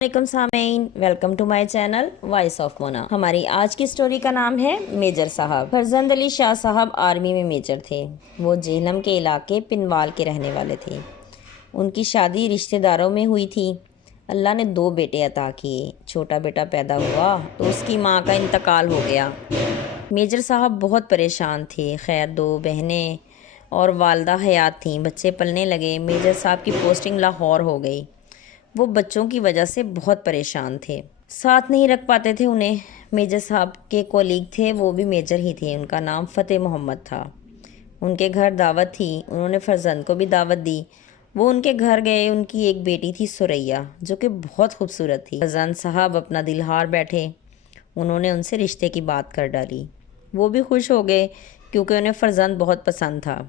وعلیکم سامعین، welcome to my channel voice of Mona. ہماری آج کی سٹوری کا نام ہے میجر صاحب۔ فرزند علی شاہ صاحب آرمی میں میجر تھے۔ وہ جہلم کے علاقے پنوال کے رہنے والے تھے۔ ان کی شادی رشتہ داروں میں ہوئی تھی۔ اللہ نے 2 بیٹے عطا کیے۔ چھوٹا بیٹا پیدا ہوا تو اس کی ماں کا انتقال ہو گیا۔ میجر صاحب بہت پریشان تھے۔ خیر 2 بہنیں اور والدہ حیات تھیں۔ بچے پلنے لگے۔ میجر صاحب کی پوسٹنگ لاہور ہو گئی۔ وہ بچوں کی وجہ سے بہت پریشان تھے، ساتھ نہیں رکھ پاتے تھے انہیں۔ میجر صاحب کے کولیگ تھے، وہ بھی میجر ہی تھے۔ ان کا نام فتح محمد تھا۔ ان کے گھر دعوت تھی، انہوں نے فرزند کو بھی دعوت دی۔ وہ ان کے گھر گئے۔ ان کی ایک بیٹی تھی سریا، جو کہ بہت خوبصورت تھی۔ فرزند صاحب اپنا دل ہار بیٹھے۔ انہوں نے ان سے رشتے کی بات کر ڈالی۔ وہ بھی خوش ہو گئے کیونکہ انہیں فرزند بہت پسند تھا۔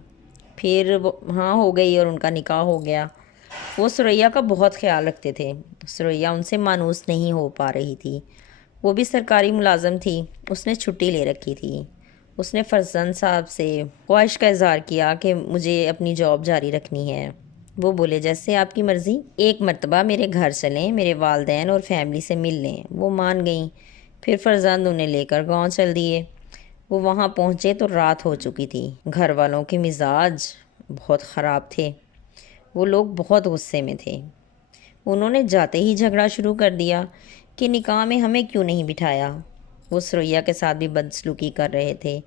پھر ہاں ہو گئی اور ان کا نکاح ہو گیا۔ وہ سریا کا بہت خیال رکھتے تھے۔ سریا ان سے مانوس نہیں ہو پا رہی تھی۔ وہ بھی سرکاری ملازم تھی۔ اس نے چھٹی لے رکھی تھی۔ اس نے فرزند صاحب سے خواہش کا اظہار کیا کہ مجھے اپنی جاب جاری رکھنی ہے۔ وہ بولے جیسے آپ کی مرضی، ایک مرتبہ میرے گھر چلیں، میرے والدین اور فیملی سے مل لیں۔ وہ مان گئیں۔ پھر فرزند انہیں لے کر گاؤں چل دیے۔ وہ وہاں پہنچے تو رات ہو چکی تھی۔ گھر والوں کے مزاج بہت خراب تھے۔ وہ لوگ بہت غصے میں تھے۔ انہوں نے جاتے ہی جھگڑا شروع کر دیا کہ نکاح میں ہمیں کیوں نہیں بٹھایا۔ وہ سریا کے ساتھ بھی بدسلوکی کر رہے تھے۔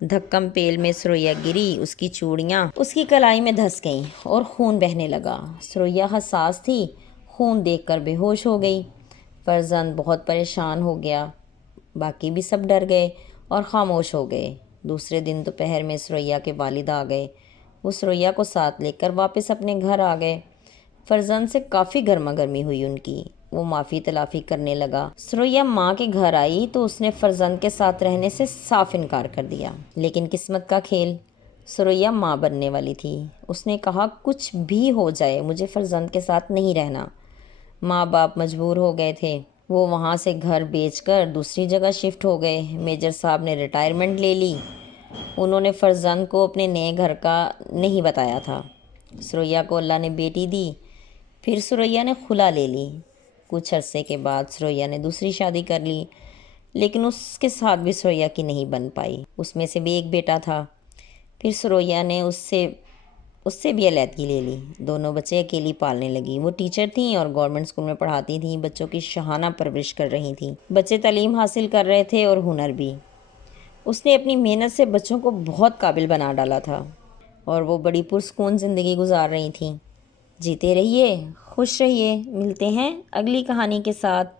دھکم پیل میں سریا گری، اس کی چوڑیاں اس کی کلائی میں دھس گئیں اور خون بہنے لگا۔ سریا حساس تھی، خون دیکھ کر بے ہوش ہو گئی۔ فرزند بہت پریشان ہو گیا۔ باقی بھی سب ڈر گئے اور خاموش ہو گئے۔ دوسرے دن دوپہر میں سریا کے والد آ گئے۔ وہ سریا کو ساتھ لے کر واپس اپنے گھر آ گئے۔ فرزند سے کافی گرما گرمی ہوئی ان کی۔ وہ معافی تلافی کرنے لگا۔ سریا ماں کے گھر آئی تو اس نے فرزند کے ساتھ رہنے سے صاف انکار کر دیا۔ لیکن قسمت کا کھیل، سریا ماں بننے والی تھی۔ اس نے کہا کچھ بھی ہو جائے مجھے فرزند کے ساتھ نہیں رہنا۔ ماں باپ مجبور ہو گئے تھے۔ وہ وہاں سے گھر بیچ کر دوسری جگہ شفٹ ہو گئے۔ میجر صاحب نے ریٹائرمنٹ لے لی۔ انہوں نے فرزند کو اپنے نئے گھر کا نہیں بتایا تھا۔ سریا کو اللہ نے بیٹی دی۔ پھر سریا نے خلا لے لی۔ کچھ عرصے کے بعد سریا نے دوسری شادی کر لی، لیکن اس کے ساتھ بھی سریا کی نہیں بن پائی۔ اس میں سے بھی ایک بیٹا تھا۔ پھر سریا نے اس سے بھی علیحدگی لے لی۔ دونوں بچے اکیلی پالنے لگی۔ وہ ٹیچر تھیں اور گورنمنٹ اسکول میں پڑھاتی تھیں۔ بچوں کی شاہانہ پرورش کر رہی تھیں۔ بچے تعلیم حاصل کر رہے تھے اور ہنر بھی۔ اس نے اپنی محنت سے بچوں کو بہت قابل بنا ڈالا تھا اور وہ بڑی پرسکون زندگی گزار رہی تھیں۔ جیتے رہیے، خوش رہیے۔ ملتے ہیں اگلی کہانی کے ساتھ۔